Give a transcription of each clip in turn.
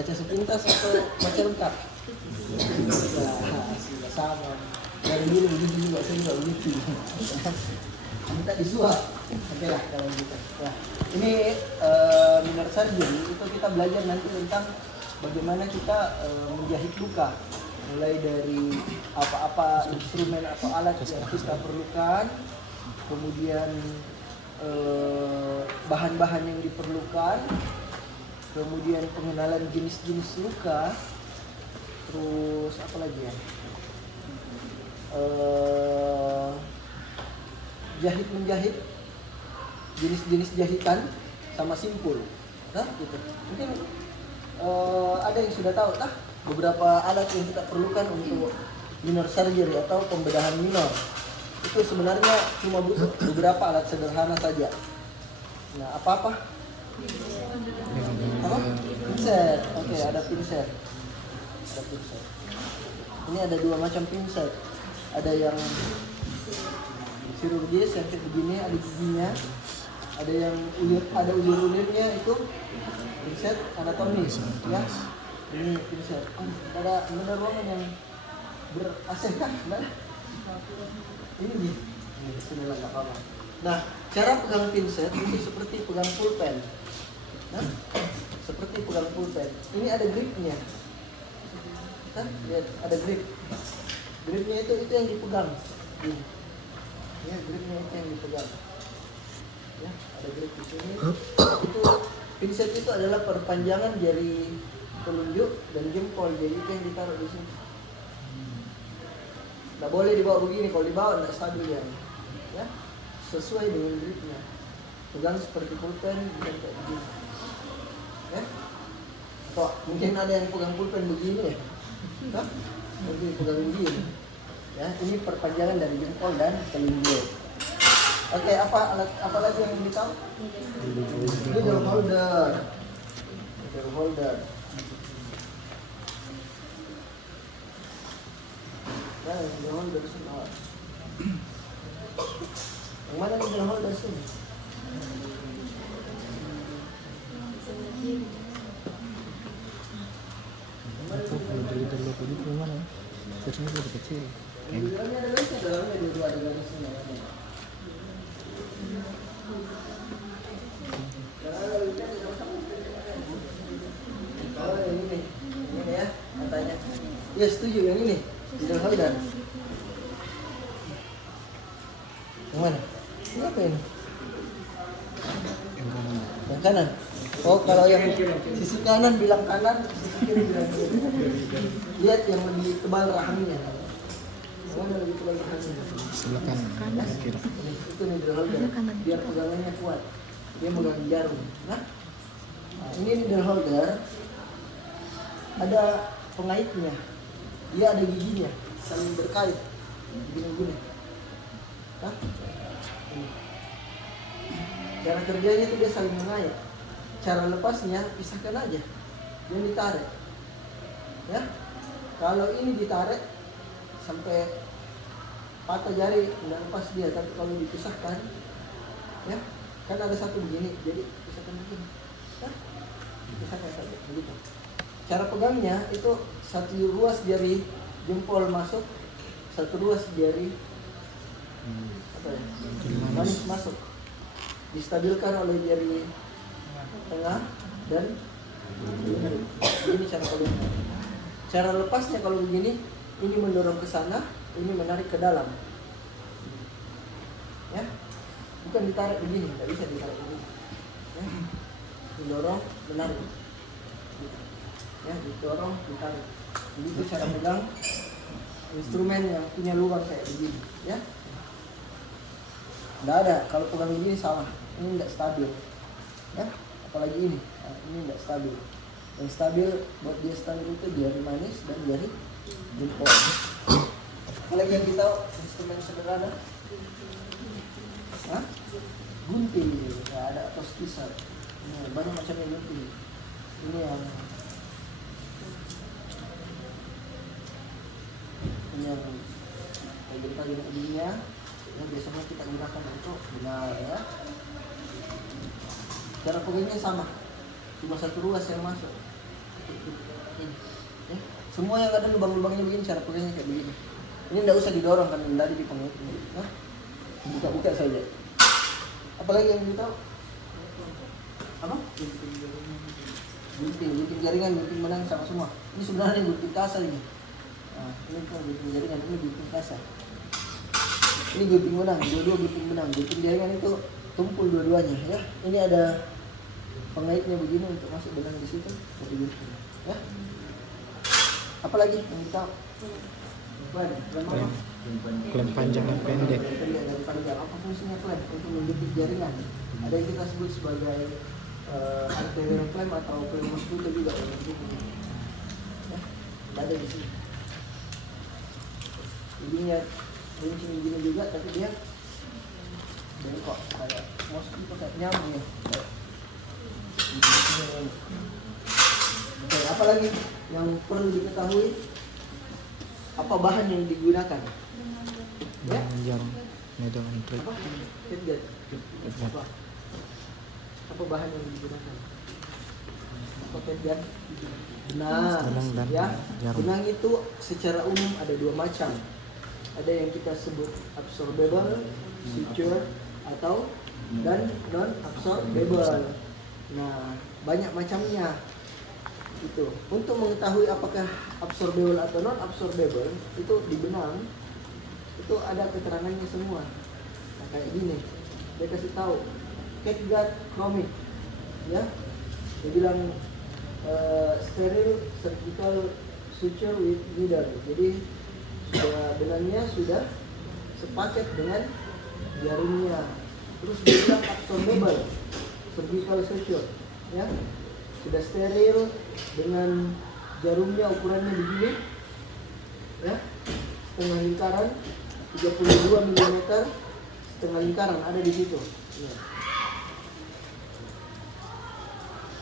Baca sepintas atau baca lengkap? Ya, sama. Dari dulu begitu juga, saya juga begitu. Minta disuap. Oke lah, kalau gitu. Nah, ini minor surgery itu kita belajar nanti tentang bagaimana kita menjahit luka. Mulai dari apa-apa instrumen atau alat yang kita perlukan, kemudian bahan-bahan yang diperlukan, kemudian pengenalan jenis-jenis luka, terus apa lagi ya, jahit menjahit, jenis-jenis jahitan sama simpul, nah gitu. Mungkin ada yang sudah tahu, beberapa alat yang kita perlukan untuk minor surgery atau pembedahan minor. Itu sebenarnya cuma butuh beberapa alat sederhana saja. Nah, apa? Pinset. Oke, ada pinset. Ini ada dua macam pinset. Ada yang chirurgis yang kayak begini, ada giginya. Ada yang ada ulur-ulurnya, itu pinset anatomis, ya. Ini pinset. Ada ruangan yang ber-AC kan? Ini nih. Sudah lah, nggak apa-apa. Nah, cara pegang pinset itu seperti pegang pulpen. Nah, seperti pegang pulpen. Ini ada gripnya. Kan? Lihat, ada grip. Gripnya itu yang dipegang. Ini. Ya, gripnya itu yang dipegang. Ya, ada grip di sini. Itu pinset itu adalah perpanjangan jari telunjuk dan jempol. Jadi itu yang ditaruh di sini. Nggak boleh dibawa begini, kalau dibawa nggak stabil ya. Ya, sesuai dengan gripnya. Pegang seperti pulpen, bukan kayak begini. Ya, atau mungkin ada yang pegang pulpen begini ya. Hah? Mungkin pegang begini. Ya, ini perpanjangan dari jempol dan telunjuk. Oke, apa lagi yang ditahu? Needle holder. Needle holder. Nah, needle holder sini. Yang mana needle holder sini? Dari dulu itu mana? Terusnya lebih kecil. Dalamnya ada garisnya, dalamnya dua ada garisnya. Oh, ini ya katanya. Ya, setuju yang ini. Needle holder. Yang mana? Ini apa ini? Yang kanan. Oh, kalau yang sisi kanan bilang kanan, sisi kiri bilang kiri. Lihat yang lebih tebal rahangnya. Mana lebih tebal rahangnya? Sebelah kanan. Kira. Itu needle holder. Biar pegangannya kuat. Dia megang jarum. Nah, ini needle holder. Ada pengaitnya. Dia ada giginya, saling berkait. Begini-begini. Nah, ini. Cara kerjanya itu dia saling mengait. Cara lepasnya pisahkan aja, dia ditarik. Ya, kalau ini ditarik sampai patah jari nggak lepas dia, tapi kalau dipisahkan, ya kan ada satu begini, jadi pisahkan begini. Ya, pisahkan saja begitu. Cara pegangnya itu satu ruas jari jempol masuk, satu ruas jari manis masuk, distabilkan oleh jari tengah dan ini cara pegangnya. Cara lepasnya kalau begini, ini mendorong ke sana, ini menarik ke dalam. Ya, bukan ditarik begini, tidak bisa ditarik begini. Ya, mendorong, menarik. Ya, didorong, ditarik. Begitu cara pegang instrumen yang punya lubang kayak begini. Ya, tidak ada. Kalau pegang begini salah, ini tidak stabil. Ya, apalagi ini tidak stabil. Yang stabil, buat dia stabil itu jari manis dan jari jempol. Apalagi yang kita instrumen sederhana, gunting, ya, ada atau skisar. Banyak macamnya gunting. Ini yang bagian ujungnya yang biasanya kita gunakan untuk benar, ya. Cara pegangnya sama, cuma satu ruas yang masuk. Ya. Semua yang ada lubang-lubangnya begini, cara pegangnya kayak begini. Ini nggak usah didorong kan, tadi di pengait ini. Nah, buka-buka saja. Apalagi yang kita tahu? Apa? Gunting jaringan, gunting benang sama semua. Ini sebenarnya gunting kasar ini. Nah, ini bukan gunting jaringan, ini gunting kasar. Ini gunting benang, dua-dua gunting benang. Gunting jaringan itu tumpul dua-duanya ya. Ini ada pengaitnya begini untuk masuk benang di situ. Ya. Apalagi yang kita Klem panjang yang pendek. Apa fungsinya klem? Untuk menjepit jaringan. Ada yang kita sebut sebagai arterial klem atau klem muskuler juga. Ya, ada di sini. Ininya runcing begini juga, tapi dia bengkok kayak mosquito, kayak nyamuk ya. Oke, apa lagi yang perlu diketahui? Apa bahan yang digunakan? Ya? Jarum needle and thread. Apa? Apa? Apa bahan yang digunakan? Apa pedgan? Benang dan Ya. jarum. Benang itu secara umum ada dua macam. Ada yang kita sebut absorbable, suture, atau dan non absorbable. Nah, banyak macamnya. Itu. Untuk mengetahui apakah absorbable atau non absorbable, itu di benang itu ada keterangannya semua. Nah, kayak gini. Dia kasih tahu catgut chromic. Ya. Dia bilang sterile surgical suture with needle. Jadi benangnya sudah sepaket dengan jarumnya. Terus dia bilang absorbable surgical suture, ya, sudah steril dengan jarumnya ukurannya begini, ya, setengah lingkaran 32 mm, setengah lingkaran ada di situ. Ya.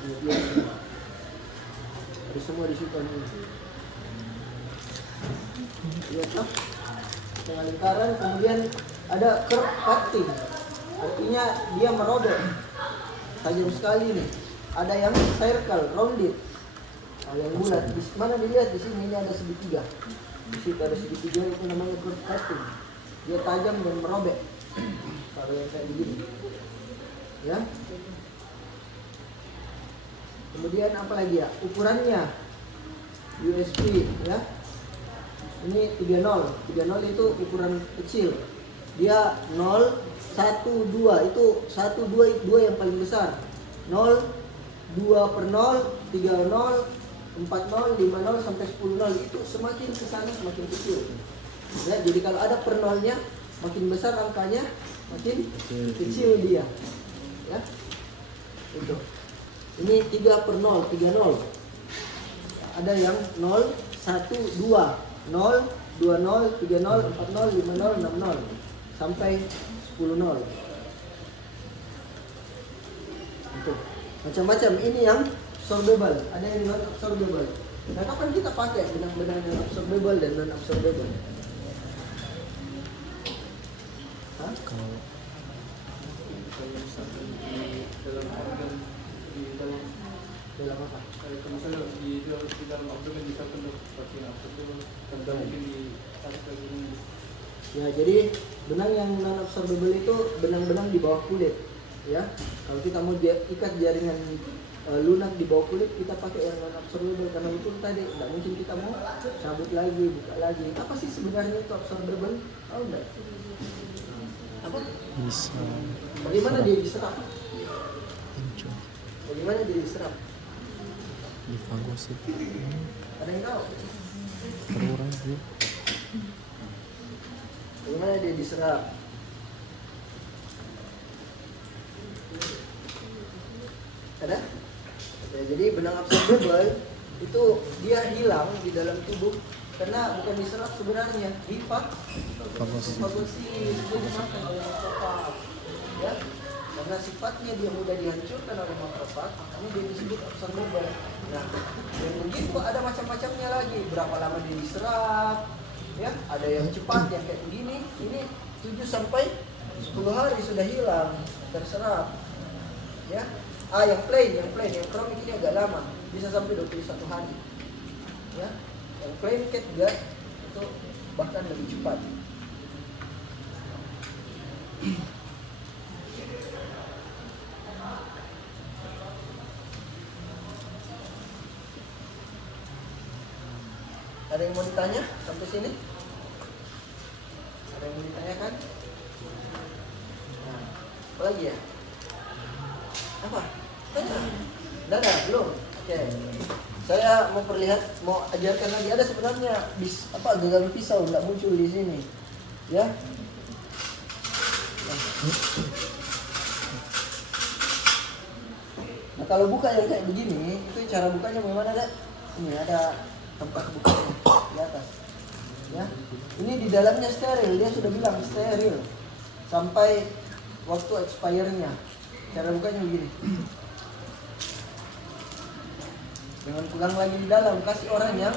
Ini dia. Ada semua di situ nih. Ya, toh? Setengah lingkaran, kemudian ada curve cutting, artinya dia merobek tajam sekali nih. Ada yang circle, rounded, yang bulat. Di mana dilihat di sini ini ada segitiga. Di situ ada segitiga, itu namanya curve cutting. Dia tajam dan merobek. Kalau yang kayak begini, ya. Kemudian apa lagi ya? Ukurannya USP, ya. Ini 30 itu ukuran kecil. Dia 0, 1, 2. Itu 1, 2 yang paling besar. 0, 2 per 0, 3 0, 4 0, 5 0 sampai 10 0. Itu semakin ke sana semakin kecil. Ya, jadi kalau ada per 0-nya makin besar angkanya, makin kecil dia. Ya. Itu. Ini 3 per 0, 3 0. Ada yang 0, 1, 2. 0, 2 0, 3 0, 4 0, 5 0, 6 0 sampai 10 0. Itu macam-macam. Ini yang absorbable, ada yang non absorbable. Nah, kapan kita pakai benang-benang yang absorbable dan non absorbable? Hah? Kalau Dalam apa? Misalnya di dalam abdomen misalkan pakai absorbable, dan mungkin ditarik lagi ini. Ya, jadi benang yang non absorbable itu benang-benang di bawah kulit, ya. Kalau kita mau ikat jaringan lunak di bawah kulit, kita pakai yang non absorbable karena betul tadi nggak mungkin kita mau cabut lagi, buka lagi. Apa sih sebenarnya itu absorbable? Tahu nggak? Apa? bisa Bagaimana dia diserap? hancur, Bagaimana dia diserap? difagosit, Ada yang tahu? terurai ya. Bagaimana dia diserap? Ada? Ya, jadi benang absorbable itu dia hilang di dalam tubuh karena bukan diserap sebenarnya, Fagosit. dia dimakan oleh makrofag, ya. Karena sifatnya dia mudah dihancurkan oleh makrofag, makanya dia disebut absorbable. Nah, yang begitu ada macam-macamnya lagi. Berapa lama dia diserap? Ya, ada yang cepat yang kayak begini. Ini 7 sampai 10 hari sudah hilang, terserap. Ya. Yang plain, yang chronic ini agak lama. bisa sampai 21 hari. Ya, yang plain catguard itu bahkan lebih cepat. Ada yang mau ditanya sampai sini? Ada yang mau ditanyakan? Nah, apa lagi ya? Apa? Tanya. Udah belum? Oke. Saya mau ajarkan lagi. Ada sebenarnya gagal pisau nggak muncul di sini, ya. Nah, kalau buka yang kayak begini, itu cara bukanya bagaimana, Dek? Ini ada tempat bukanya di atas. Ya. Ini di dalamnya steril, dia sudah bilang steril sampai waktu expire-nya. Cara bukanya begini. Jangan pegang lagi di dalam, kasih orang yang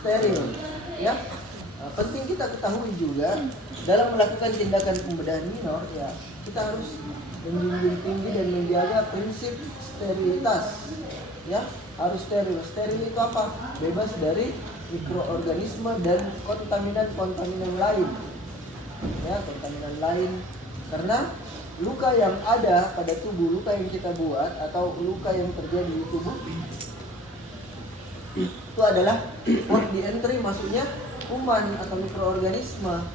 steril, ya. Nah, penting kita ketahui juga dalam melakukan tindakan pembedahan minor, ya, kita harus menjunjung tinggi dan menjaga prinsip sterilitas, ya. Harus steril. Steril itu apa? Bebas dari mikroorganisme dan kontaminan lain, ya, kontaminan lain. Karena luka yang ada pada tubuh, luka yang kita buat atau luka yang terjadi di tubuh itu adalah port di entry masuknya kuman atau mikroorganisme.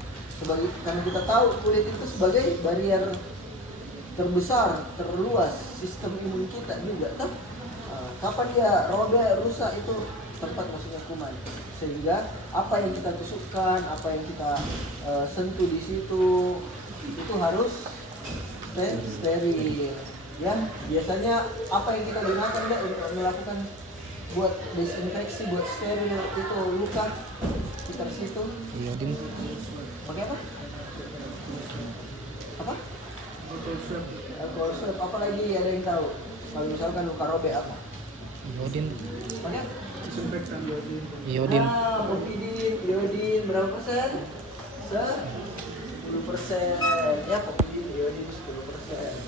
Karena kita tahu kulit itu sebagai barrier terbesar, terluas sistem imun kita juga. Kapan dia robek, rusak, itu tempat masuknya kuman. Sehingga apa yang kita tusukkan, apa yang kita sentuh di situ itu harus steril. Ya, biasanya apa yang kita gunakan ya untuk melakukan buat desinfeksi, buat steril itu luka sekitar situ. Iodin. Pakai apa? Apa? Alkohol swab. Apa lagi ada yang tahu? Kalau misalkan luka robek apa? Iodin. Pakai? Disinfektan iodin. Iodin. Popidin, iodin berapa persen? 10%. Ya, popidin, iodin 10%.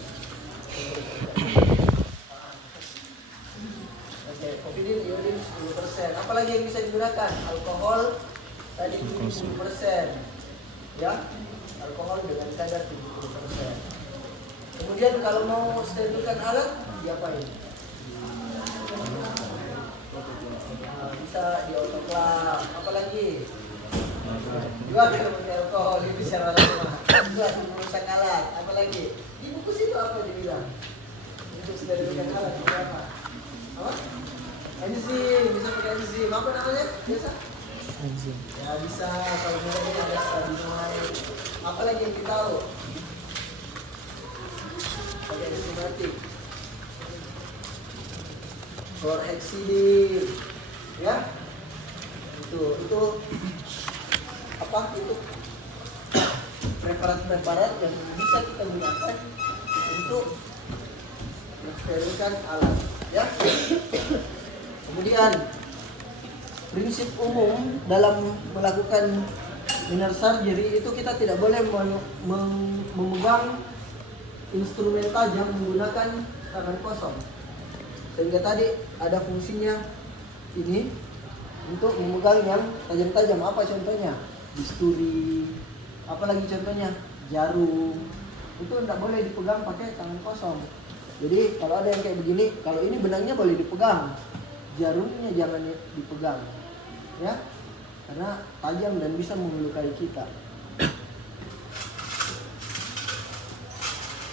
Oke, popidin, iodin 10%. Apalagi yang bisa digunakan? Alkohol tadi 70%. Ya, alkohol dengan kadar 70%. Kemudian kalau mau sterilkan alat, diapain? Bisa di autoclave. Apalagi? Juga kita pakai alkohol itu secara lama. Juga merusak alat. Apalagi? Di buku situ apa dibilang? Untuk sterilkan alat itu apa? Apa? Enzim, bisa pakai enzim. Apa namanya? Biasa? Enzim. Ya bisa, kalau misalnya ada stabilis. Apa lagi yang kita tahu? Pakai enzimatik. Chlorhexidine. Ya? Itu apa? Itu preparat-preparat yang bisa kita gunakan untuk mensterilkan alat. Ya? Kemudian prinsip umum dalam melakukan minor surgery itu kita tidak boleh memegang instrumen tajam menggunakan tangan kosong. Sehingga tadi ada fungsinya ini untuk memegang yang tajam-tajam. Apa contohnya? Bisturi. Apalagi contohnya? Jarum. Itu tidak boleh dipegang pakai tangan kosong. Jadi kalau ada yang kayak begini, kalau ini benangnya boleh dipegang, jarumnya jangan dipegang, ya, karena tajam dan bisa melukai kita.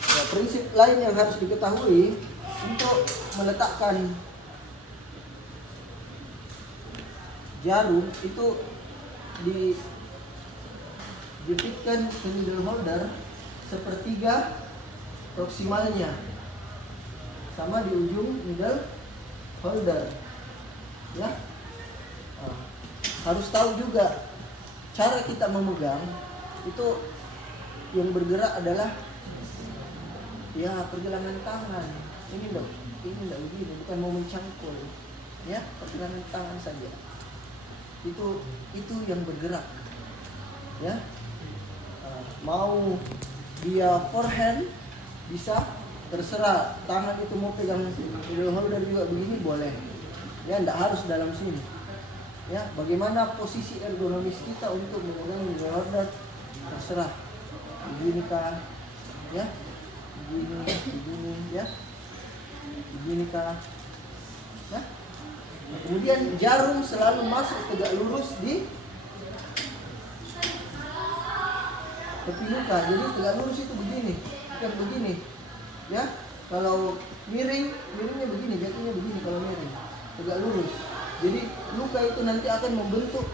Nah, prinsip lain yang harus diketahui untuk meletakkan jarum itu dijepitkan ke needle holder sepertiga proksimalnya sama di ujung needle holder, ya. Harus tahu juga cara kita memegang itu yang bergerak adalah ya pergelangan tangan. Ini dong, ini enggak begini, bukan mau mencangkul, ya, pergelangan tangan saja. Itu yang bergerak, ya. Mau dia forehand bisa, terserah. Tangan itu mau pegang needle holder juga begini boleh, Ya, tidak harus dalam sini. Ya, bagaimana posisi ergonomis kita untuk memegang middle order terserah. Begini kah? Ya, begini, ya, begini kah? Ya. Nah, kemudian jarum selalu masuk tegak lurus di tepi luka. Jadi tegak lurus itu begini, bukan begini. Ya, kalau miringnya begini, jatuhnya begini kalau miring. Tegak lurus. Jadi luka itu nanti akan membentuk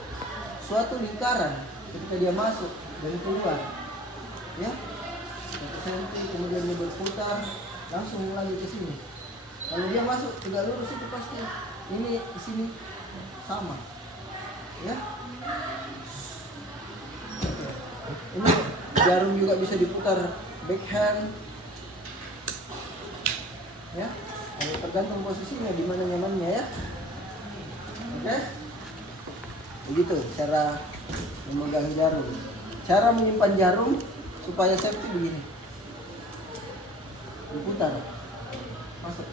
suatu lingkaran ketika dia masuk dan keluar. Ya, 1 cm, kemudian dia berputar, langsung lagi ke sini. Kalau dia masuk tegak lurus itu pasti ini di sini sama. Ya. Ini jarum juga bisa diputar backhand. Ya, tergantung posisinya di mana nyamannya ya. Oke, begitu cara memegang jarum. Cara menyimpan jarum supaya safety begini. Diputar, masuk.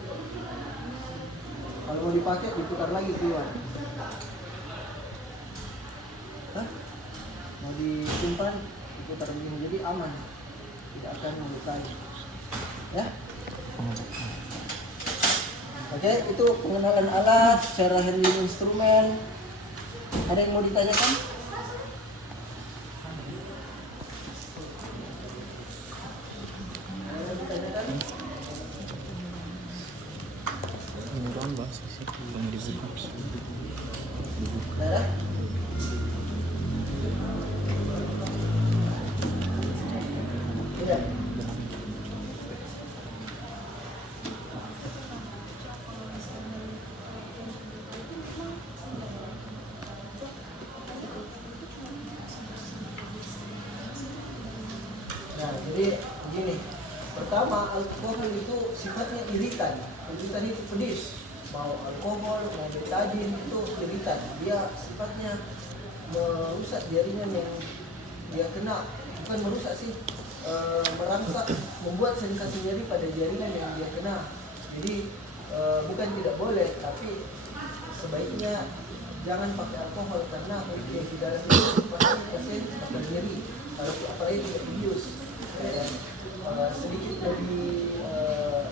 Kalau mau dipakai diputar lagi keluar. Hah? Mau disimpan diputar begini, jadi aman, tidak akan melukai. Ya. Oke, itu pengenalan alat, cara handling instrumen. Ada yang mau ditanyakan? Ini kan bahas yang dibuka. Ada? Tidak. Nah, jadi begini. Pertama, alkohol itu sifatnya iritan. Iritan itu pedis. Mau alkohol, mau betadine itu iritan. Dia sifatnya merusak jaringan yang dia kena. Bukan merusak sih, merangsek, membuat sensasi nyeri pada jaringan yang dia kena. Jadi bukan tidak boleh, tapi sebaiknya jangan pakai alkohol karena yang di dalam itu pasti akan nyeri. Kalau apalagi tidak dibius. Sedikit dari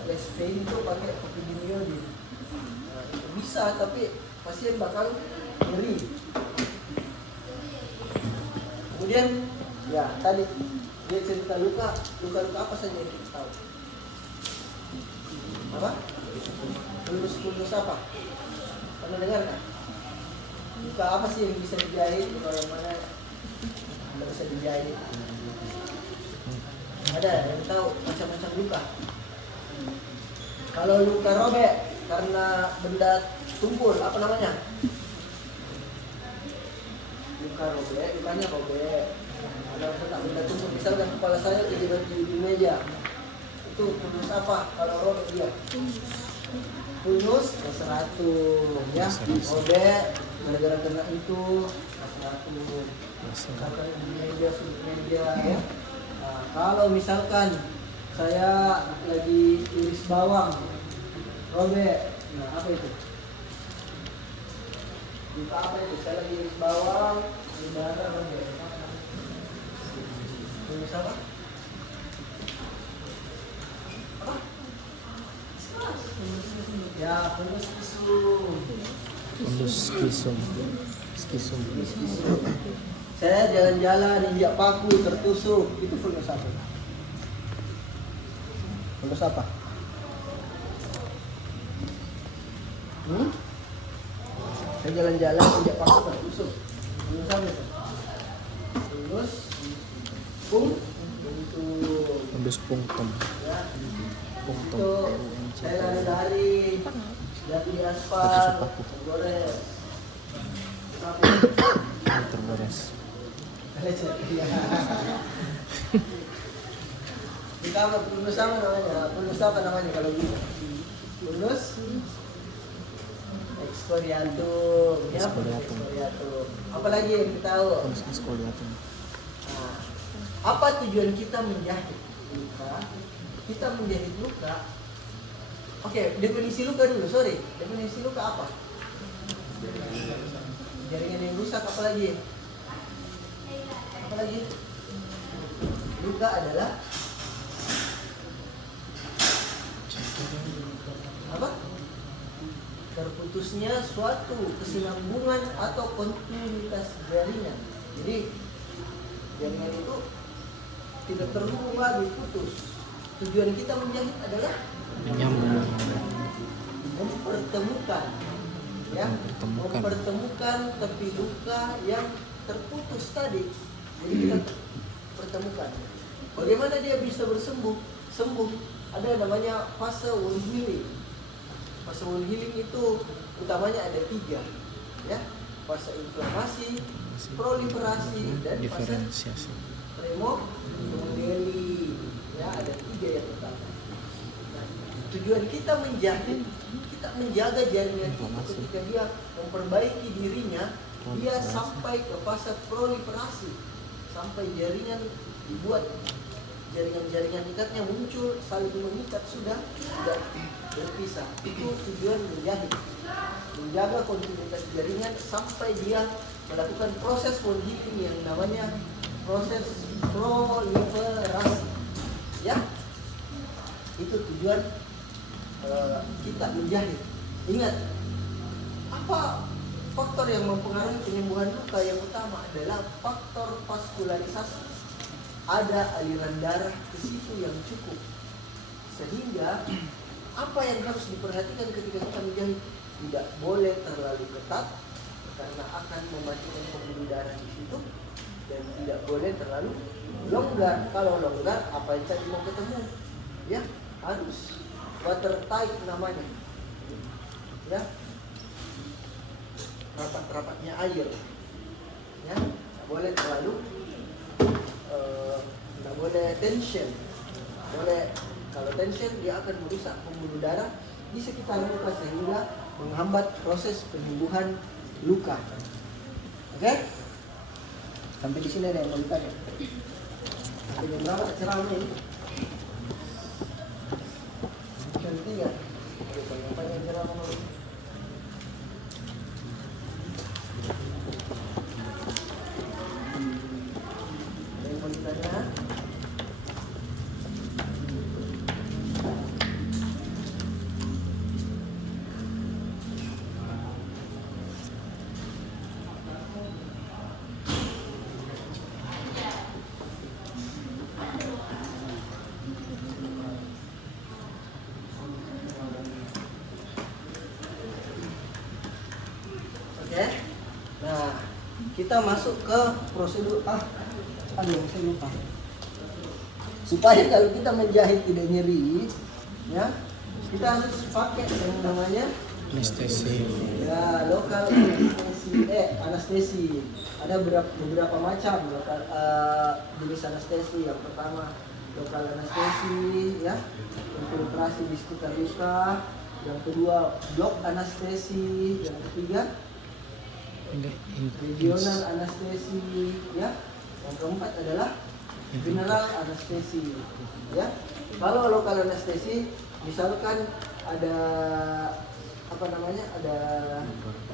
less pain itu pakai propidiniodin. Bisa, tapi pasien bakal nyeri. Kemudian ya tadi dia cerita luka apa saja yang kita tahu? Apa? Fulus apa? Pernah dengar kan? Luka apa sih yang bisa dijahit? Kalau yang mana tidak bisa dijahit? Ada yang tahu macam-macam luka. Kalau luka robek karena benda tumpul, apa namanya? Luka robek, lukanya robek. Ada benda tumpul, misalkan kepala saya terjebak di meja. Itu fulus apa? Kalau robek dia. Fulus noseratum, ya. Robek gara-gara kena itu noseratum. Misalkan di meja, ya. Nah, kalau misalkan saya lagi iris bawang robek, nah apa itu? Luka apa itu? Saya lagi iris bawang, di mana robek? Fulus apa? Apa? Ya, fulus kisum. Fulus skisum. Saya jalan-jalan injak paku tertusuk, itu fulus apa? Fulus apa? Saya jalan-jalan injak paku tertusuk, fulus apa itu? Fulus Fulus pungtom. Ya, Pungtom. itu saya lari-lari jatuh di aspal, tergores. Apa? Tergores. Iya. Di kamar fulus apa namanya? Fulus apa namanya kalau gitu? Fulus excoriatum, ya. Excoriatum. Apalagi yang kita tahu? Fulus excoriatum. Nah, apa tujuan kita menjahit luka? Kita menjahit luka. Oke, definisi luka dulu. Sorry, definisi luka apa? Jaringan yang rusak apalagi? Apalagi? Luka adalah apa? Terputusnya suatu kesinambungan atau kontinuitas jaringan. Jadi jaringan itu tidak terluka diputus. Tujuan kita menjahit adalah Menyambung. mempertemukan, ya, mempertemukan tepi luka yang terputus tadi. Jadi kita pertemukan. Bagaimana dia bisa sembuh? Ada namanya fase wound healing. Fase wound healing itu utamanya ada 3, ya. Fase inflamasi, proliferasi, dan fase Diferensiasi. remodeli. Ya, ada 3 yang utama. Nah, tujuan kita menjahit, kita menjaga jaringan itu ketika dia memperbaiki dirinya, dia sampai ke fase proliferasi, sampai jaringan dibuat, jaringan-jaringan ikatnya muncul, saling mengikat, sudah tidak berpisah. Itu tujuan menjahit, menjaga kontinuitas jaringan sampai dia melakukan proses wound healing yang namanya proses proliferasi. Ya, itu tujuan kita menjahit. Ingat, apa faktor yang mempengaruhi penyembuhan luka? Yang utama adalah faktor vaskularisasi. Ada aliran darah ke situ yang cukup, sehingga apa yang harus diperhatikan ketika kita menjahit? Tidak boleh terlalu ketat karena akan mematikan pembuluh darah di situ, dan tidak boleh terlalu longgar. Kalau longgar, apa yang tadi mau ketemu? Ya, harus watertight namanya. Ya, rapat-rapatnya air. Ya, tidak boleh terlalu, tidak boleh tension. Boleh, kalau tension dia akan merusak pembuluh darah di sekitar luka sehingga menghambat proses penyembuhan luka. Oke? Sampai di sini ada yang mau ditanya. Sampai jam berapa ceramahnya ini? Jam 3. Oke, panjang ceramah mau. Ada yang mau ditanya? Oke. Nah, kita masuk ke prosedur. Aduh, saya lupa. Supaya kalau kita menjahit tidak nyeri, ya, kita harus pakai yang namanya Anestesi. ya lokal anestesi. Anestesi. Ada beberapa macam lokal jenis anestesi. Yang pertama lokal anestesi, ya, infiltrasi di sekitar luka. Yang kedua blok anestesi. Yang ketiga regional anestesi, ya. Yang keempat adalah general anestesi, ya. Kalau lokal anestesi, misalkan ada apa namanya, ada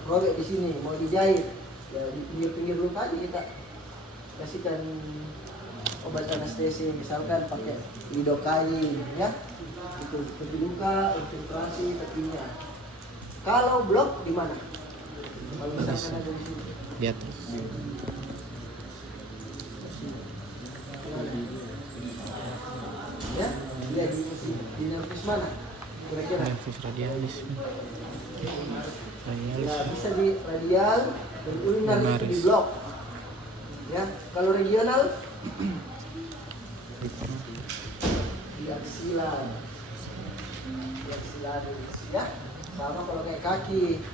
robek di sini mau dijahit, ya di pinggir-pinggir luka aja kita kasihkan obat anestesi, misalkan pakai lidocaine, ya. Itu tepi luka, infiltrasi tepinya. Kalau blok di mana? Kalau misalkan ada di sini. Di atas. Ya, dia di nervus mana? Kira-kira? Nervus radialis. Ya, bisa di radial dan ulnar itu di blok. Ya, kalau regional di aksial. Di aksialis, ya. Sama kalau kayak kaki.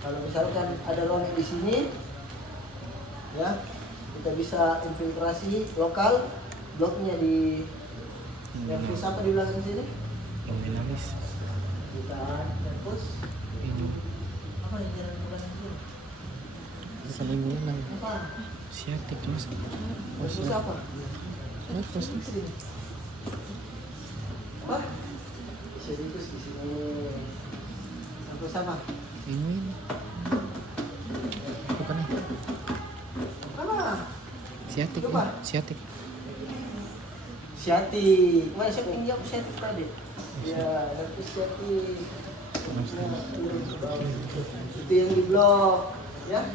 Kalau misalkan ada longek di sini, ya, kita bisa infiltrasi lokal, bloknya di nervus apa di belakang sini? Luminalis. Bukan nervus. Ini Apa yang jalan di belakang sini? salinan. Apa? Siatik mas. Nervus apa? Nervus. Apa? Serius di sini. Nervus apa? Ini Siatik. Lupa? Siatik. Siatik. Mana siapa yang jawab siatik tadi? Ya, nanti siatik. Itu yang di blok, ya.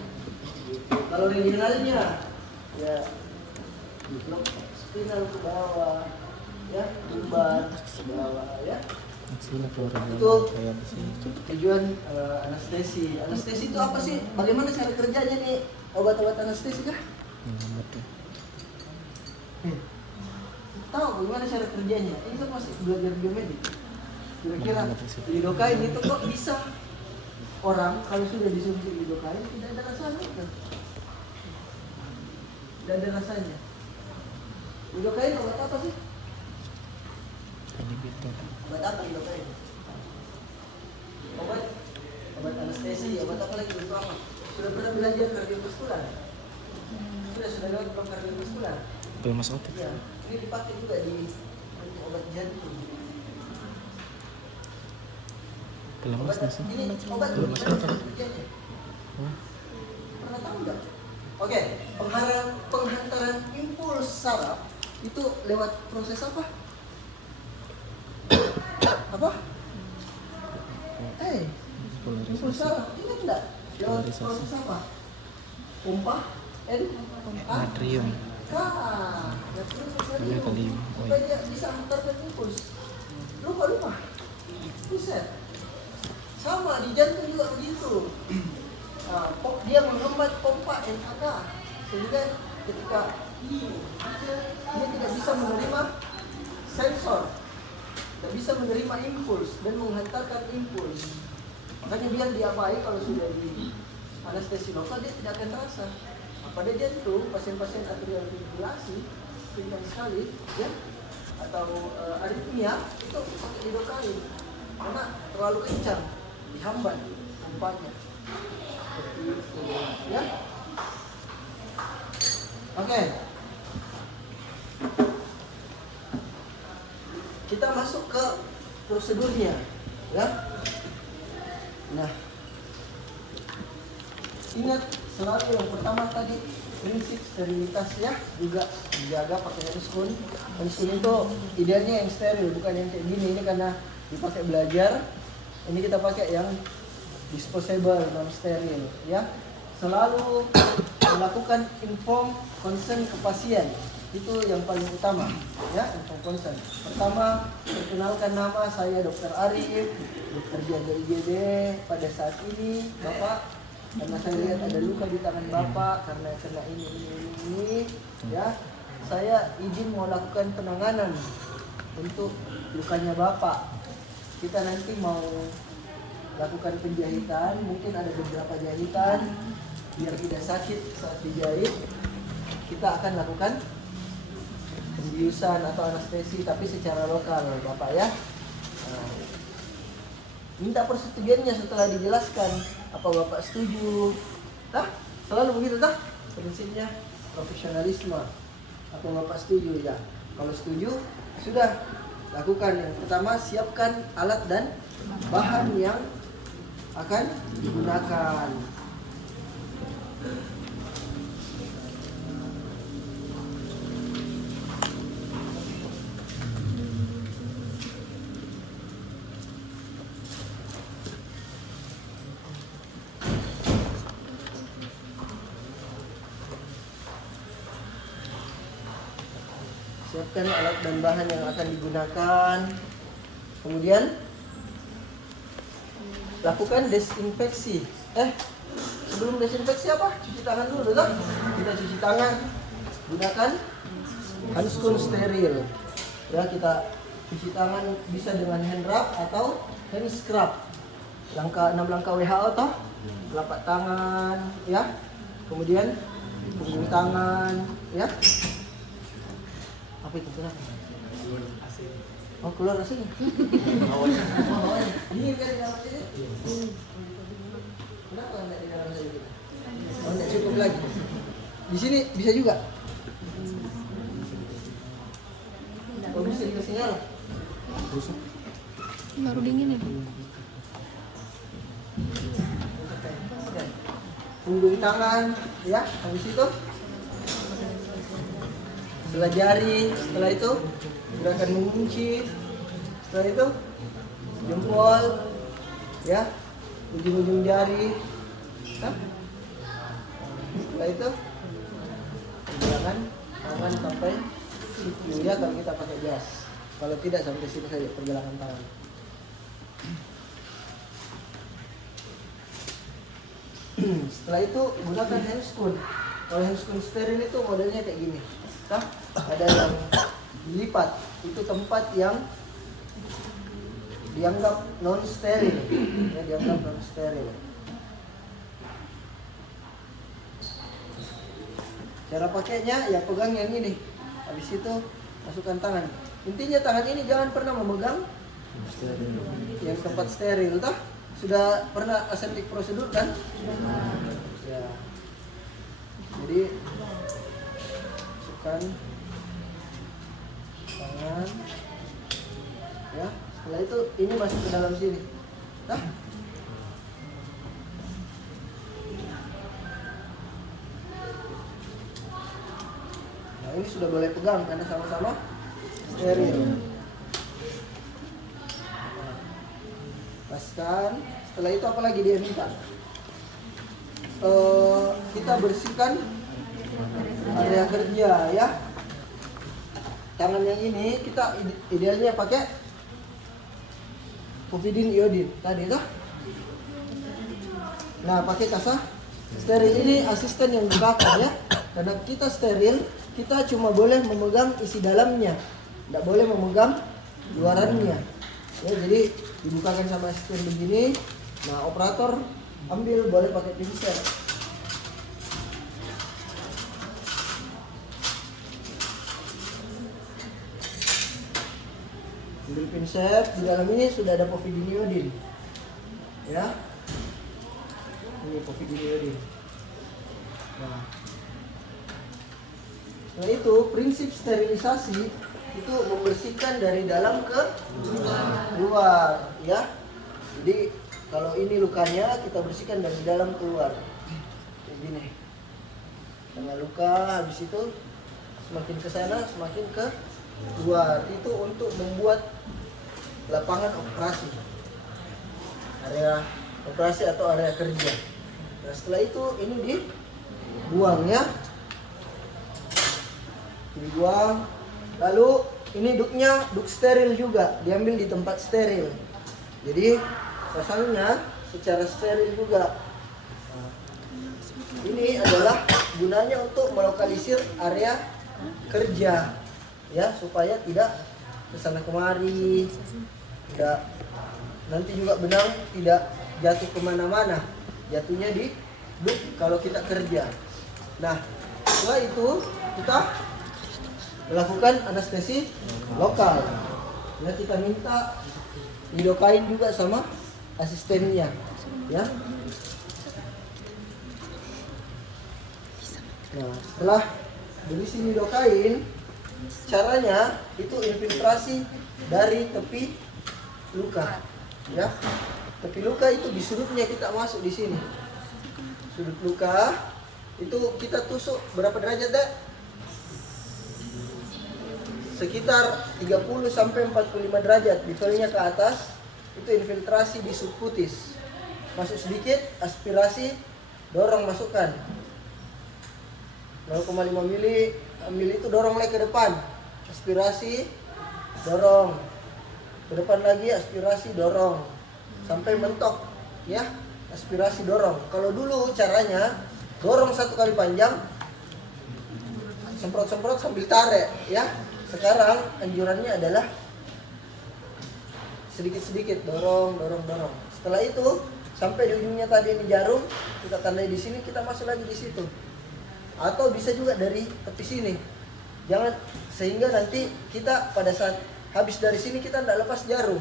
Kalau regionalnya, ya di blok spinal ke bawah, ya, lumbar ke bawah, ya. Sini keluar Itu kayak di sini. tujuan anestesi. Anestesi itu apa sih? Bagaimana cara kerjanya nih obat-obat anestesi kah? Betul. Tahu bagaimana cara kerjanya? Ini kan masih belajar biomedik. Kira-kira lidocaine itu kok bisa orang kalau sudah disuntik lidocaine tidak ada rasanya kan? Tidak ada rasanya. Lidocaine obat apa sih? Inhibitor. Obat apa lidocaine? Obat anestesi, obat apa lagi terutama? Sudah pernah belajar kardiovaskular? Sudah lewat blok kardiovaskular? Pelmas otot. Iya, ini dipakai juga di obat jantung. Pelmas nasi. Ini obat Pelmas otot. kerjanya. Oh, Pernah tahu nggak? Oke, penghantaran impuls saraf itu lewat proses apa? Apa? Impuls polarisasi. saraf, ingat nggak? Lewat Polarisasi. proses apa? Pompa, Natrium. natrium. Kalium. Supaya dia bisa hantarkan impuls. Lupa. Buset. Sama di jantung juga begitu. Nah, dia menghambat pompa NAK sehingga ketika dia tidak bisa menerima sensor, tidak bisa menerima impuls dan menghantarkan impuls. Makanya biar diapai kalau sudah di anestesi lokal dia tidak akan terasa. Pada jantung pasien-pasien atrial fibrillasi ringan sekali, ya, atau aritmia itu pakai lidocaine karena terlalu kencang dihambat pompanya. Seperti itu, ya. Oke. Kita masuk ke prosedurnya, ya. Nah, ingat selalu yang pertama tadi prinsip sterilitas ya, juga dijaga pakai handscoon. Handscoon itu idealnya yang steril, bukan yang kayak gini. Ini karena dipakai belajar. Ini kita pakai yang disposable, non steril, ya. Selalu melakukan inform consent ke pasien. Itu yang paling utama, ya, inform consent. Pertama, perkenalkan nama, saya Dr. Arif, bekerja di IGD pada saat ini, Bapak. Karena saya lihat ada luka di tangan Bapak karena kena ini, ya. Saya izin mau lakukan penanganan untuk lukanya Bapak. Kita nanti mau lakukan penjahitan, mungkin ada beberapa jahitan biar tidak sakit saat dijahit. Kita akan lakukan pembiusan atau anestesi tapi secara lokal, Bapak, ya. Nah, minta persetujuannya setelah dijelaskan. Apa Bapak setuju? Selalu begitu prinsipnya profesionalisme. Apa Bapak setuju? Ya. Kalau setuju, sudah lakukan. Yang pertama, siapkan alat dan bahan yang akan digunakan. Siapkan alat dan bahan yang akan digunakan. Kemudian lakukan desinfeksi. Sebelum desinfeksi apa? Cuci tangan dulu, tak? Kita cuci tangan. Gunakan handscoon steril. Ya, kita cuci tangan bisa dengan hand rub atau hand scrub. 6 langkah WHO toh. Telapak tangan, ya. Kemudian punggung tangan, ya. Apa itu? Kenapa? Oh, keluar asing. Ini kan di dalam sini. Kenapa enggak di dalam sini? Oh, enggak cukup lagi. Di sini bisa juga. Oh, bisa dikasih nyala. Baru dingin ya? Punggung tangan, ya. Habis itu setelah jari, setelah itu gerakan mengunci, setelah itu jempol, ya, ujung-ujung jari, Hah? Setelah itu pergelangan tangan sampai siku ya kalau kita pakai jas. Kalau tidak sampai situ saja pergelangan tangan. Setelah itu gunakan handscoon. Kalau handscoon steril itu modelnya kayak gini. Nah, ada yang dilipat. Itu tempat yang dianggap non steril. Ya, dianggap non steril. Cara pakainya ya pegang yang ini. Habis itu masukkan tangan. Intinya tangan ini jangan pernah memegang yang tempat steril, toh? Sudah pernah aseptik prosedur kan? Ya. Jadi masukkan tangan. Ya, setelah itu ini masuk ke dalam sini. Nah. Nah, ini sudah boleh pegang karena sama-sama steril. Lepaskan. Setelah itu apa lagi dia minta? Kita bersihkan area kerja ya. Tangan yang ini kita idealnya pakai povidin iodin tadi tuh. Nah, pakai kasa steril ini asisten yang dibakar ya. Karena kita steril, kita cuma boleh memegang isi dalamnya, tidak boleh memegang luarannya. Ya, jadi dibukakan sama asisten begini. Nah, operator ambil boleh pakai pinset. Ambil pinset, di dalam ini sudah ada povidin iodin. Ya. Ini povidin iodin. Nah. Setelah itu prinsip sterilisasi itu membersihkan dari dalam ke luar, ya. Jadi kalau ini lukanya kita bersihkan dari dalam keluar. Kayak gini. Tengah luka, habis itu semakin ke sana semakin ke luar. Itu untuk membuat lapangan operasi. Area operasi atau area kerja. Nah, setelah itu ini dibuang ya. Dibuang. Lalu ini duknya duk steril juga, diambil di tempat steril. Jadi pasangnya secara steril juga. Nah, ini adalah gunanya untuk melokalisir area kerja, ya, supaya tidak kesana kemari, tidak nanti juga benang tidak jatuh kemana-mana, jatuhnya di duk kalau kita kerja. Nah, setelah itu kita melakukan anestesi lokal. Ya, kita minta lidokain juga sama asistennya, ya. Nah, setelah berisi lidokain, caranya itu infiltrasi dari tepi luka, ya. Tepi luka itu di sudutnya kita masuk di sini. Sudut luka itu kita tusuk berapa derajat, Dek? Sekitar 30 sampai 45 derajat, bevelnya ke atas. Itu infiltrasi di subkutis. Masuk sedikit, aspirasi, dorong masukkan 0,5 mili, ambil itu dorong lagi ke depan, aspirasi, dorong ke depan lagi, aspirasi, dorong sampai mentok, ya, aspirasi, dorong. Kalau dulu caranya dorong 1 kali panjang, semprot-semprot sambil tarik, ya. Sekarang anjurannya adalah sedikit-sedikit, dorong. Setelah itu sampai di ujungnya tadi ini jarum, kita tandai di sini, kita masuk lagi di situ. Atau bisa juga dari tepi sini. Jangan, sehingga nanti kita pada saat habis dari sini kita tidak lepas jarum.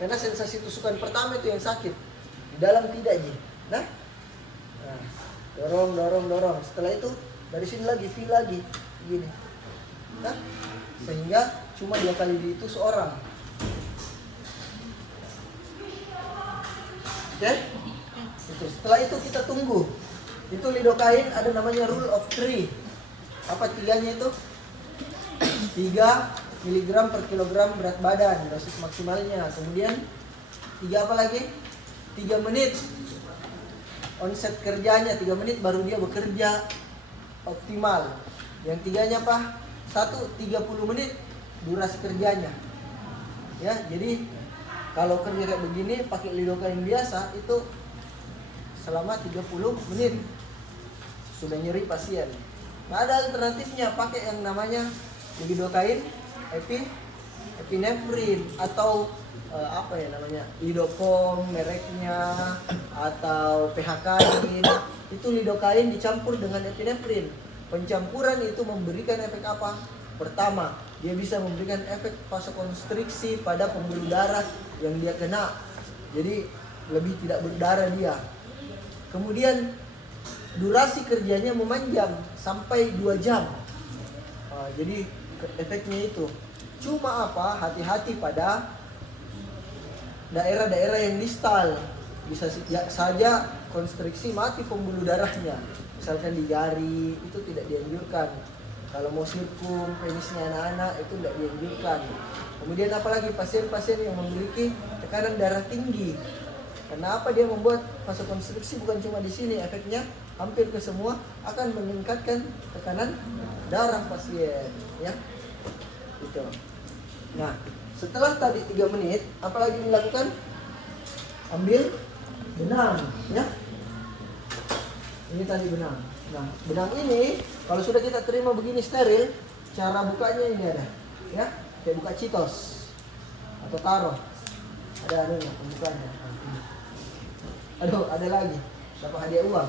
Karena sensasi tusukan pertama itu yang sakit. Di dalam tidak, Ji. Nah, dorong. Setelah itu dari sini lagi, V lagi, gini. Nah, sehingga cuma 2 kali ditusuk orang. Oke? Itu. Setelah itu kita tunggu. Itu lidokain ada namanya rule of 3. Apa 3-nya itu? 3 miligram per kilogram berat badan dosis maksimalnya. Kemudian 3 apa lagi? 3 menit onset kerjanya, 3 menit baru dia bekerja optimal. Yang tiganya apa? 1, 30 menit durasi kerjanya. Ya, jadi kalau kerja kayak begini pakai lidocaine biasa itu selama 30 menit sudah nyeri pasien. Nah, ada alternatifnya, pakai yang namanya lidocaine epinephrine atau apa ya namanya, Lidocom mereknya, atau PHK-in. Itu lidocaine dicampur dengan epinephrine. Pencampuran itu memberikan efek apa? Pertama, dia bisa memberikan efek vasokonstriksi pada pembuluh darah yang dia kena. Jadi lebih tidak berdarah dia. Kemudian durasi kerjanya memanjang sampai 2 jam. Jadi efeknya itu. Cuma apa? Hati-hati pada daerah-daerah yang distal. Bisa saja konstriksi mati pembuluh darahnya. Misalkan di jari, itu tidak dianjurkan. Kalau mau sirkum penisnya anak-anak itu tidak dianjurkan. Kemudian apalagi pasien-pasien yang memiliki tekanan darah tinggi. Kenapa dia membuat vasokonstriksi? Bukan cuma di sini, efeknya hampir ke semua, akan meningkatkan tekanan darah pasien, ya. Gitu. Nah, setelah tadi 3 menit, apalagi dilakukan? Ambil benang, ya. Ini tadi benang. Nah, benang ini kalau sudah kita terima begini steril, cara bukanya ini ada, ya, kayak buka Citos atau Taro. Ada anunya pembukanya. Aduh, ada lagi. Dapat hadiah uang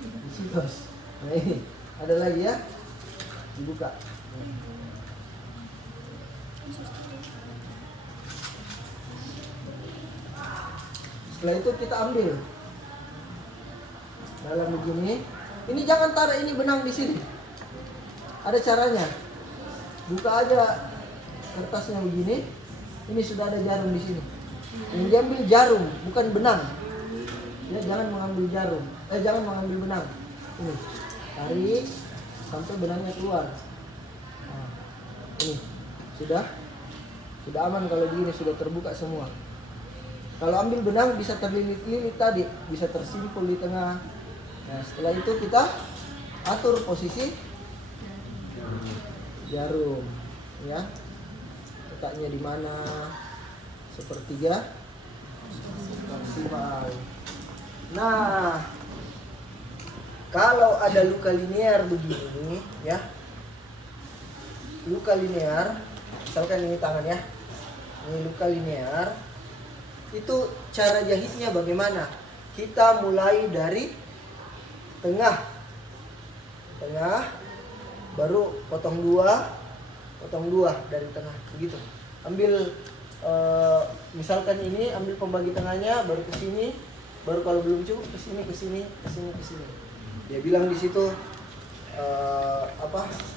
di Citos. Nah, ini ada lagi, ya, dibuka. Setelah itu kita ambil dalam begini. Ini jangan taruh ini benang di sini. Ada caranya. Buka aja kertasnya begini. Ini sudah ada jarum di sini. Yang diambil jarum, bukan benang. Ya, jangan mengambil jarum. Jangan mengambil benang. Ini. Tarik sampai benangnya keluar. Nah, ini sudah aman kalau begini, sudah terbuka semua. Kalau ambil benang bisa terlilit-lilit tadi, bisa tersimpul di tengah. Nah, setelah itu kita atur posisi jarum, ya. Letaknya di mana? Sepertiga maksimal. Nah, kalau ada luka linear begini, ya. Luka linear, misalkan ini tangan, ya. Ini luka linear. Itu cara jahitnya bagaimana? Kita mulai dari tengah, baru potong dua dari tengah, begitu. Ambil misalkan ini, ambil pembagi tengahnya, baru ke sini, baru kalau belum cukup ke sini. Dia bilang di situ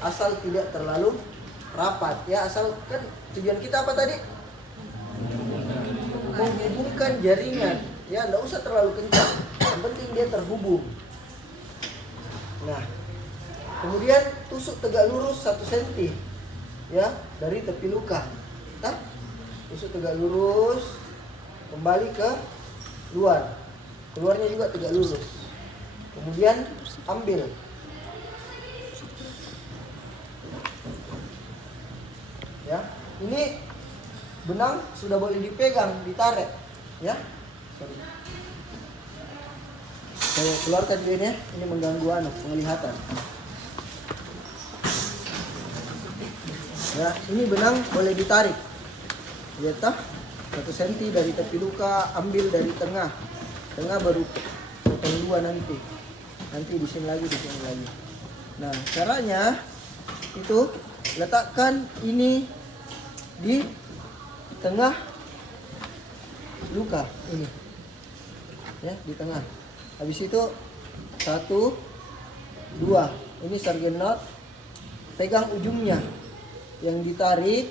asal tidak terlalu rapat, ya. Asal kan tujuan kita apa tadi? Menghubungkan jaringan, ya. Nggak usah terlalu kencang, yang penting dia terhubung. Nah, kemudian tusuk tegak lurus 1 cm, ya, dari tepi luka. Nah, tusuk tegak lurus, kembali ke luar, keluarnya juga tegak lurus. Kemudian ambil, ya. Ini benang sudah boleh dipegang, ditarik, ya. Saya keluarkan ini, ini mengganggu penglihatan. Ya, ini benang boleh ditarik. Lihat tak? 1 cm dari tepi luka, ambil dari tengah. Tengah baru potong 2 nanti. Nanti di sini lagi. Nah, caranya itu letakkan ini di tengah luka ini. Ya, di tengah. Habis itu 1, 2. Ini sargen knot. Pegang ujungnya. Yang ditarik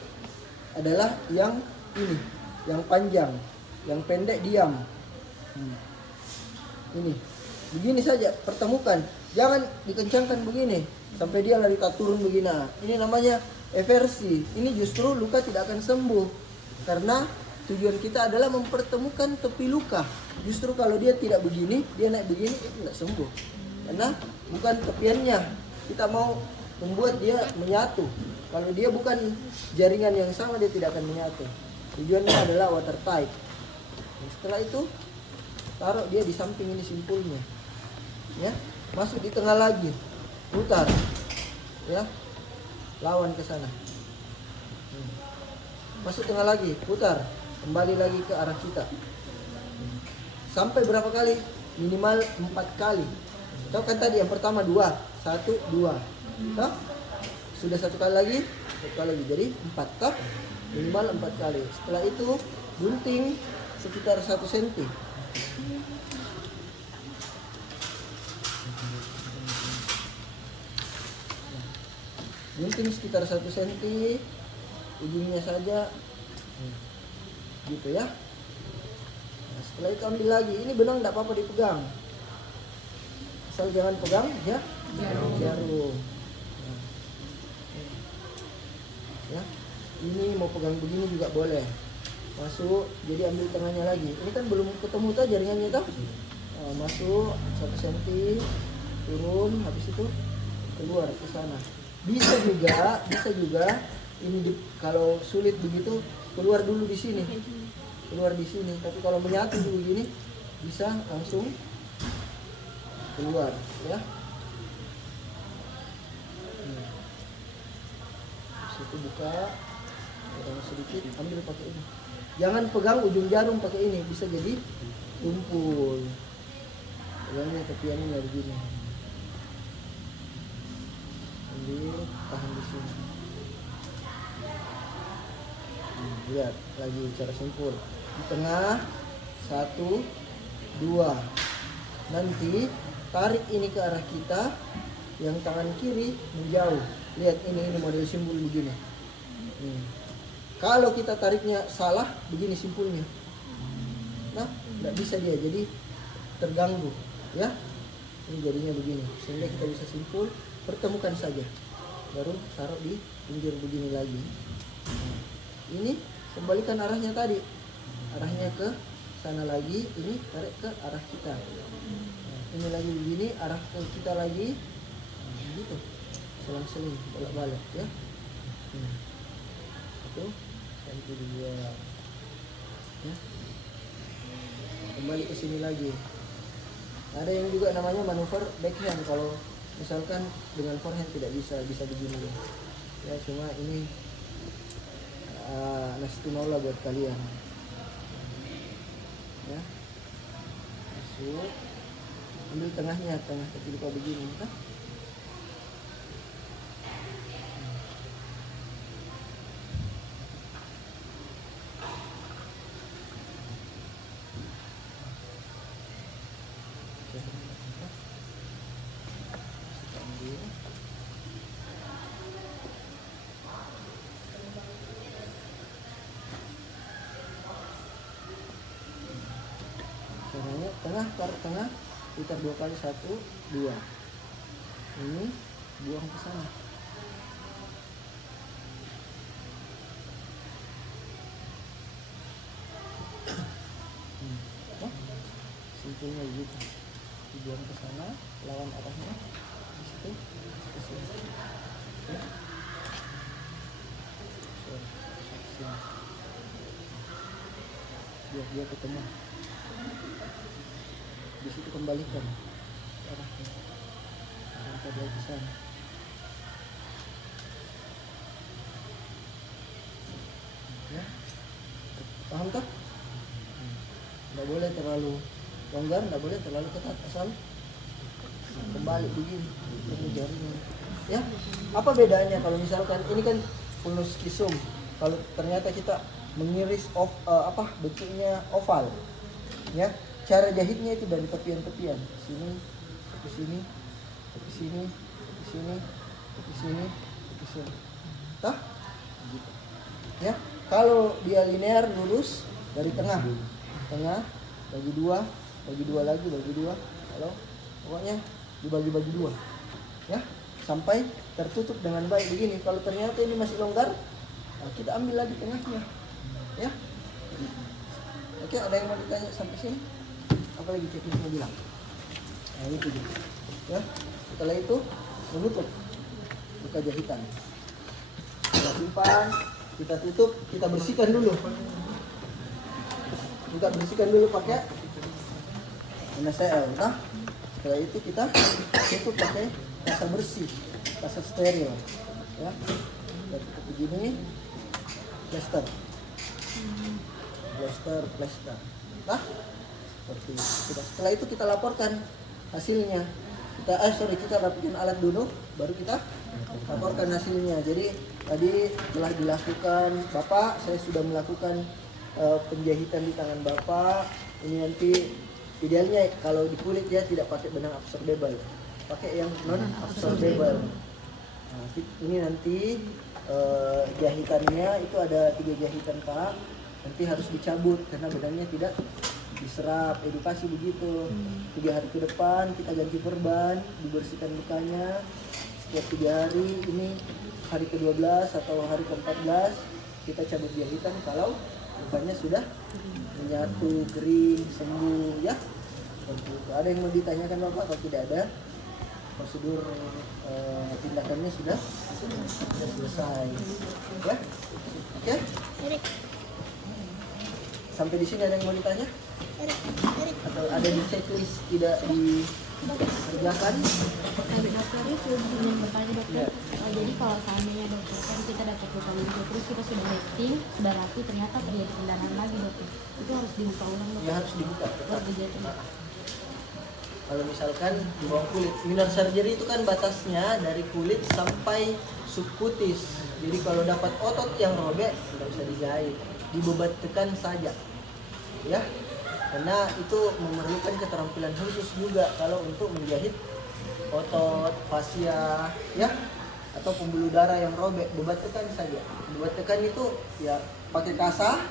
adalah yang ini, yang panjang. Yang pendek diam. Ini. Begini saja, pertemukan. Jangan dikencangkan begini sampai dia lari tak turun begini. Ini namanya eversi. Ini justru luka tidak akan sembuh karena tujuan kita adalah mempertemukan tepi luka. Justru kalau dia tidak begini, dia naik begini, itu tidak sembuh. Karena bukan tepiannya, kita mau membuat dia menyatu. Kalau dia bukan jaringan yang sama, dia tidak akan menyatu. Tujuannya adalah watertight. Setelah itu taruh dia di samping ini simpulnya, ya, masuk di tengah lagi, putar, ya, lawan ke sana, masuk tengah lagi, putar, kembali lagi ke arah kita, sampai berapa kali? Minimal 4 kali. Tahu kan tadi yang pertama 2, 1, 2, toh? Sudah 1 kali lagi, 1 kali lagi, jadi 4, toh? Minimal 4 kali. Setelah itu gunting sekitar 1 cm. Gunting sekitar 1 cm, ujungnya saja, gitu ya. Nah, setelah itu ambil lagi. Ini benang tidak apa-apa dipegang, asal jangan pegang ya jarum. Ya, ini mau pegang begini juga boleh. Masuk, jadi ambil tengahnya lagi. Ini kan belum ketemu tuh jaringannya tuh. Nah, masuk 1 cm, turun, habis itu keluar ke sana. Bisa juga ini kalau sulit begitu keluar dulu di sini. Keluar di sini, tapi kalau menyatu dulu gini bisa langsung keluar, ya. Situ buka, potong sedikit, ambil pakai ini. Jangan pegang ujung jarum pakai ini, bisa jadi tumpul. Pegangnya tepiannya begini. Ambil, tahan di sini. Lihat lagi cara simpul. Di tengah 1, 2. Nanti tarik ini ke arah kita, yang tangan kiri menjauh. Lihat ini model simpul begini. Kalau kita tariknya salah, begini simpulnya. Nah, tidak bisa dia, jadi terganggu, ya. Ini jadinya begini, sehingga kita bisa simpul, pertemukan saja, baru taruh di pinggir begini lagi. Nah, ini kembalikan arahnya tadi, arahnya ke sana lagi, ini tarik ke arah kita. Nah, ini lagi begini, arah ke kita lagi, gitu, selang-seling, bolak-balik, ya. Itu sampai dua, ya. Kembali ke sini lagi. Ada yang juga namanya manuver backhand. Kalau misalkan dengan forehand tidak bisa begini, ya. Cuma ini nastinola buat kalian, ya. Masuk, ambil tengah kaki lupa begini, kan? Caranya taruh tengah, putar 2 kali, 1, 2. Ini buang ke sana. Simpulnya gitu. Dibuang ke sana, lawan arahnya di situ, ke sini. Ya. Biar dia ketemu. Di situ kembalikan arahnya, angkat dia ke sana. Ya, paham tak? Nggak boleh terlalu longgar, nggak boleh terlalu ketat, asal kembali begini, ini jaringnya. Ya, apa bedanya kalau misalkan ini kan fulnus kisum, kalau ternyata kita mengiris bentuknya oval, ya. Cara jahitnya itu dari tepian-tepian, sini, ke sini, ke sini, ke sini, ke sini, ke sini. Tah? Gitu. Ya. Kalau dia linear lurus dari tengah, bagi dua lagi, bagi dua. Kalau pokoknya dibagi-bagi 2. Ya. sampai tertutup dengan baik begini. Kalau ternyata ini masih longgar, nah kita ambil lagi tengahnya, ya. Oke, ada yang mau ditanya sampai sini? Apa lagi teknisnya bilang? Nah itu gitu. Ya. Setelah itu menutup buka jahitan. Kita simpan, kita tutup, kita bersihkan dulu. Kita bersihkan dulu pakai NaCl. Nah, setelah itu kita tutup pakai kasa bersih, kasa steril. Ya, kita tutup begini, plester. Nah, seperti itu. Setelah itu kita laporkan hasilnya. Kita rapikan alat dulu, baru kita laporkan hasilnya. Jadi tadi telah dilakukan, Bapak, saya sudah melakukan penjahitan di tangan Bapak. Ini nanti idealnya kalau di kulit ya tidak pakai benang absorbable, pakai yang non absorbable. Nah, ini nanti jahitannya itu ada 3 jahitan Pak. Nanti harus dicabut karena benangnya tidak diserap, edukasi begitu. 3 hari ke depan kita ganti perban, dibersihkan lukanya setiap 3 hari. Ini hari ke-12 atau hari ke-14 kita cabut jahitan kalau lukanya sudah menyatu, kering, sembuh, ya. Seperti itu. Ada yang mau ditanyakan Bapak? Kalau tidak ada, prosedur tindakannya sudah selesai, ya. Oke? Sampai di sini ada yang mau ditanya? Atau ada di checklist tidak dikerjakan? Dokter itu yang bertanya dokter. Jadi kalau seandainya dokter kan kita dapat luka luka terus kita sudah lifting, sudah rapi, ternyata terjadi pendarahan lagi dokter. Itu harus dibuka ulang dokter. Ya harus dibuka. Harus dijahit. Kalau misalkan di bawah kulit, minor surgery itu kan batasnya dari kulit sampai subkutis. Jadi kalau dapat otot yang robek tidak bisa dijahit, dibebat tekan saja, ya. Karena itu memerlukan keterampilan khusus juga kalau untuk menjahit otot, fascia, ya, atau pembuluh darah yang robek, bebat tekan saja. Bebat tekan itu ya pakai kasa.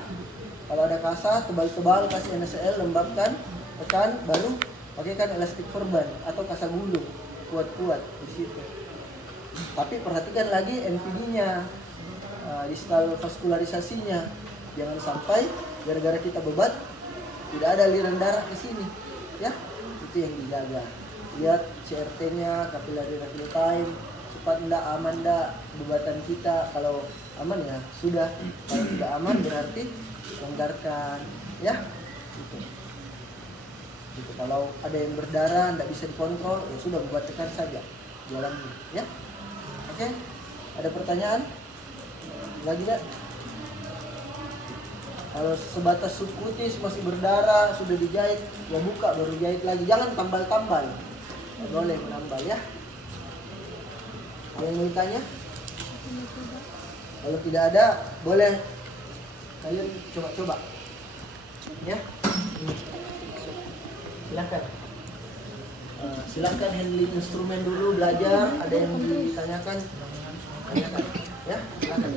Kalau ada kasa tebal-tebal, kasih NaCl, lembabkan, tekan, baru pakaikan elastik perban atau kasa gulung, kuat-kuat di situ. Tapi perhatikan lagi NVD-nya, distal vaskularisasinya. Jangan sampai gara-gara kita bebat tidak ada aliran darah ke sini, ya. Itu yang dijaga. Lihat CRT-nya, capillary refill time, cepat enggak, aman enggak bebatan kita. Kalau aman ya sudah, kalau tidak aman berarti longgarkan, ya. Gitu. Kalau ada yang berdarah tidak bisa dikontrol, ya sudah buat tekan saja jalannya, ya. Oke, ada pertanyaan lagi nggak? Kalau sebatas subkutis masih berdarah sudah dijahit, ya buka baru jahit lagi, jangan tambal-tambal, nggak boleh menambal, ya. Ada yang mau ditanya? Kalau tidak ada, boleh kalian coba-coba, ya. Silakan. Silakan handling instrumen dulu, belajar. Ada yang ditanyakan, tanyakan, ya. Silakan.